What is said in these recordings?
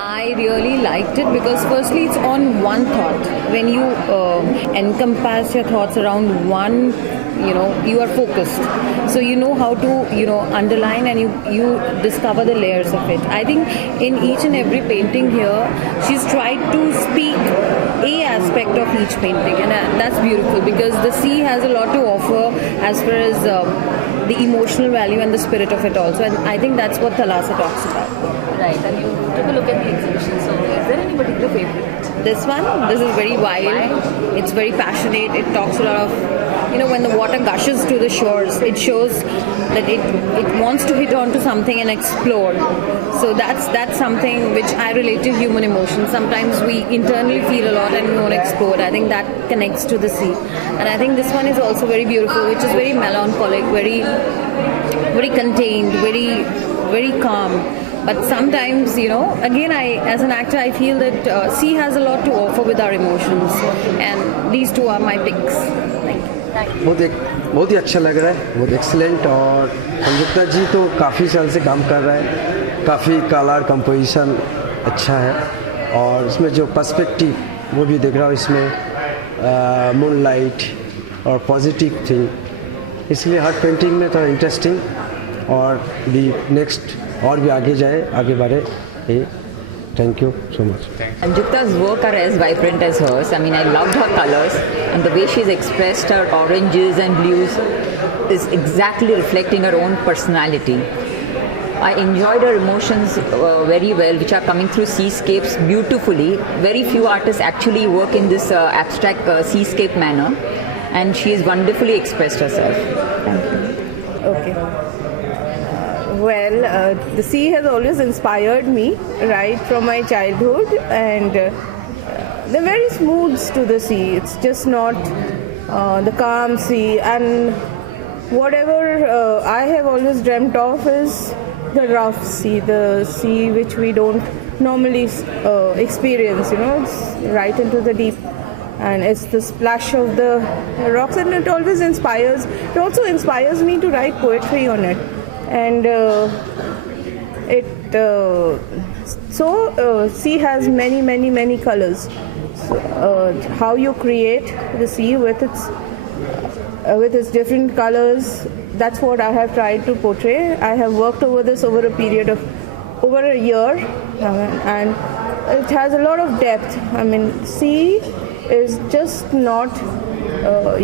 I really liked it because firstly it's on one thought. When you encompass your thoughts around one, you are focused. So you know how to, underline, and you discover the layers of it. I think in each and every painting here, she's tried to speak a aspect of each painting, and that's beautiful because the sea has a lot to offer as far as the emotional value and the spirit of it also. And I think that's what Thalassa talks about. Right, and you took a look at the exhibition, so is there any particular favorite? This is very wild. It's very passionate. It talks a lot of, when the water gushes to the shores, it shows that it wants to hit onto something and explore. So that's something which I relate to human emotions. Sometimes we internally feel a lot and we want to explore. I think that connects to the sea. And I think this one is also very beautiful, which is very melancholic, very, very contained, very, very calm. But sometimes, again, as an actor, I feel that sea has a lot to offer with our emotions, and these two are my picks. Thank you. बहुत ही अच्छा लग रहा है, बहुत excellent. और संयुक्ता जी तो काफ़ी साल से काम कर रहा है, काफ़ी कलर कंपोजिशन अच्छा है, और इसमें जो पर्सपेक्टिव वो भी देख रहा हूँ इसमें, मूनलाइट और पॉजिटिव थिंग, इसलिए हर पेंटिंग में थोड़ा इंटरेस्टिंग और भी नेक्स्ट और भी आगे जाए, आगे बढ़े। Thank you so much. Anjukta's work are as vibrant as hers. I mean, I loved her colors, and the way she's expressed her oranges and blues is exactly reflecting her own personality. I enjoyed her emotions very well, which are coming through seascapes beautifully. Very few artists actually work in this abstract seascape manner, and she has wonderfully expressed herself. Thank you. Okay. Well, the sea has always inspired me right from my childhood, and there are various moods to the sea. It's just not the calm sea, and whatever I have always dreamt of is the rough sea, the sea which we don't normally experience. It's right into the deep, and it's the splash of the rocks, and it always inspires. It also inspires me to write poetry on it. And sea has many colors. So, how you create the sea with its different colors, that's what I have tried to portray. I have worked over this over a period of over a year, and it has a lot of depth. I mean, sea is just not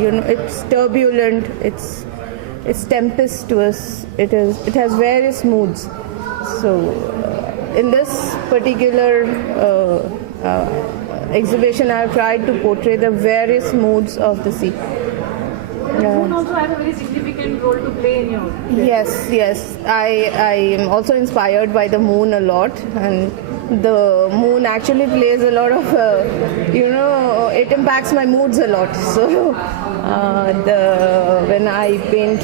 it's turbulent, it's tempestuous. It has various moods. So in this particular exhibition, I have tried to portray the various moods of the sea. The moon also has a very significant role to play in your. Yes. I am also inspired by the moon a lot, and the moon actually plays a lot of, it impacts my moods a lot. So when I paint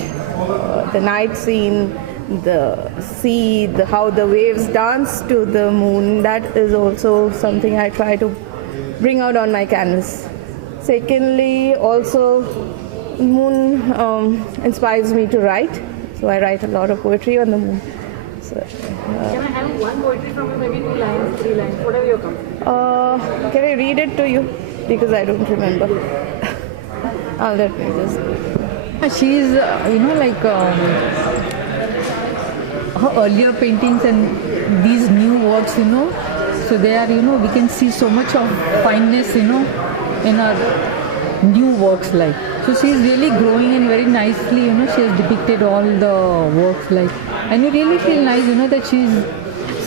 the night scene, the sea, how the waves dance to the moon, that is also something I try to bring out on my canvas. Secondly, also moon inspires me to write, so I write a lot of poetry on the moon. So, can I have one poetry from you, maybe 2 lines, 3 lines, whatever you're comfortable? Can I read it to you? Because I don't remember. Let me just. She's, her earlier paintings and these new works, so they are, we can see so much of fineness, in her new works, like. So she's really growing and very nicely, she has depicted all the works, like. And you really feel nice, that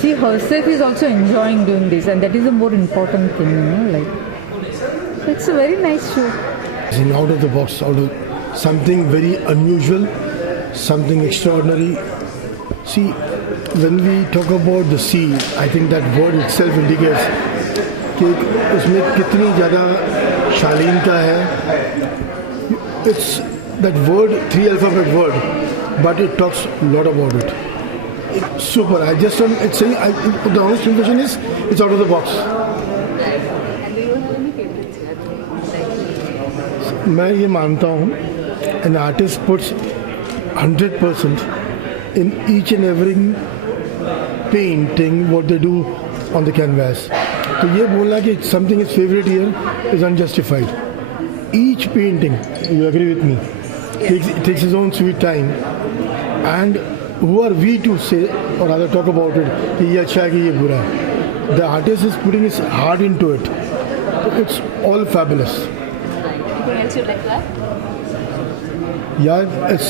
she herself is also enjoying doing this, and that is the more important thing, like. So it's a very nice show. Out of the box, out of something very unusual, something extraordinary. See, when we talk about the sea, I think that word itself indicates कि उसमें कितनी ज़्यादा शालीनता है. It's that word, 3 alphabet word, but it talks a lot about it. It's super. I just don't. It's saying. The honest impression is it's out of the box. मैं ये मानता हूँ, an artist puts 100% in each and every painting what they do on the canvas. तो ये बोलना कि something is favorite here is unjustified. Each painting, you agree with me, takes its own sweet time, and who are we to say or rather talk about it कि ये अच्छा है कि ये बुरा है? The artist is putting his heart into it. It's all fabulous. Anything else you'd like to add? Yeah, it's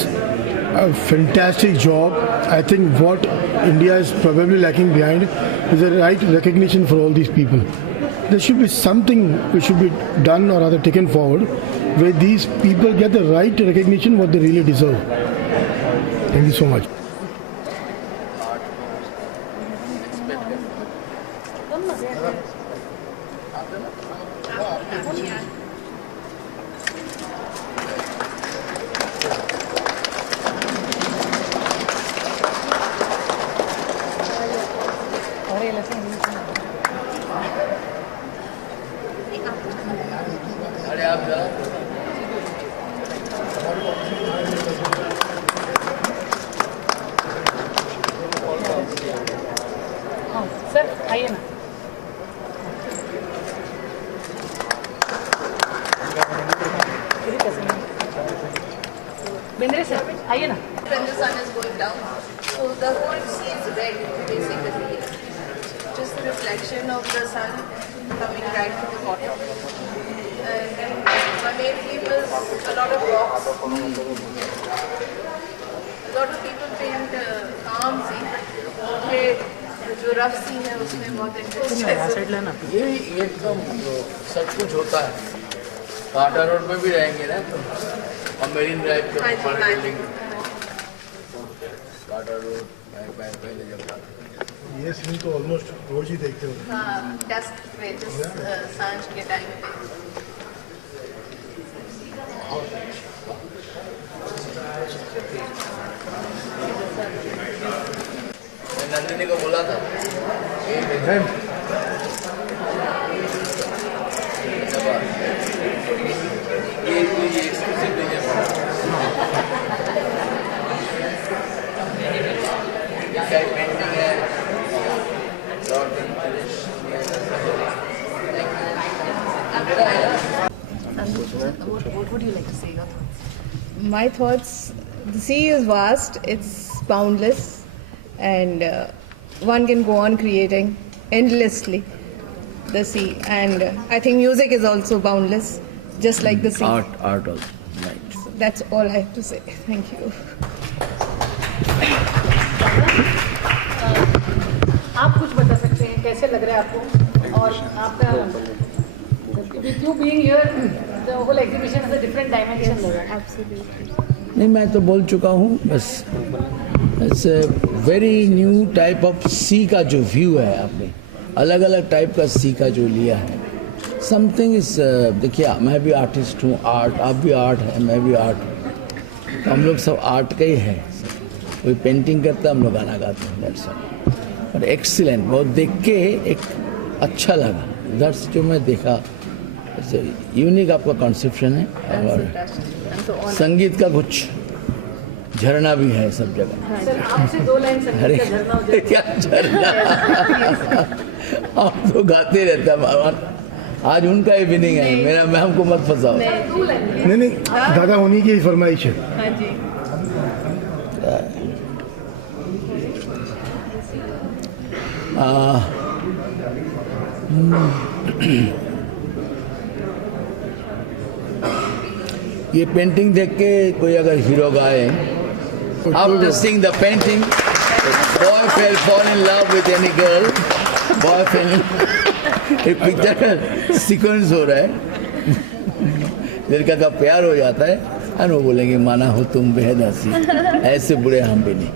a fantastic job. I think what India is probably lacking behind is the right recognition for all these people. There should be something which should be done or rather taken forward where these people get the right recognition what they really deserve. Thank you so much. Sir आइए ना. Bendre sir आइए ना. When the sun is going down, so the whole sea is red basically. Just the reflection of the sun coming right to the bottom. And then my main theme was a lot of rocks. A lot of people paint calm sea. जो rough scene है उसमें बहुत interest है. ये एकदम सब कुछ होता है. काटा रोड में भी रहेंगे ना तो और मेरीन ड्राइव पे बिल्डिंग काटा रोड पहले जब ये सीन तो ऑलमोस्ट रोज ही देखते हो. हाँ, डस्क पे सांझ के टाइम पे. नंदिनी को बोला था What would you like to say? Your thoughts? My thoughts, the sea is vast, it's boundless, and one can go on creating endlessly the sea. And I think music is also boundless, just like the sea. art also, right. So that's all I have to say. Thank you. आप कुछ बता सकते हैं कैसे लग रहा है आपको और आपका with you being here the whole exhibition has a different dimension लग रहा है. Absolutely. नहीं मैं तो बोल चुका हूँ बस. It's very new type of sea का जो व्यू है आपने अलग अलग टाइप का सी का जो लिया है समथिंग इज. देखिए मैं भी आर्टिस्ट हूँ. आर्ट आप भी आर्ट है मैं भी आर्ट. तो हम लोग सब आर्ट के ही हैं. कोई पेंटिंग करता है हम लोग गाना गाते हैं. That's all. और एक्सीलेंट बहुत देख के एक अच्छा लगा. दैट्स जो मैं देखा यूनिक आपका कॉन्सेप्शन है. और संगीत का कुछ झरना भी है सब जगह. सर आपसे 2 लाइन संगीत का झरना हो जाए. क्या झरना आप तो गाते रहता. आज उनका इवनिंग है मेरा. मैं हमको मत फंसाओ. नहीं दादा होनी की फरमाइश है. हाँ जी. ये पेंटिंग देख के कोई अगर हीरो गाए after seeing the painting boy fail fall in love with any girl. Boy fail एक पिक्चर का सीक्वेंस हो रहा है. लड़का का प्यार हो जाता है और वो बोलेंगे माना हो तुम बेहद हंसी. ऐसे बुरे हम भी नहीं.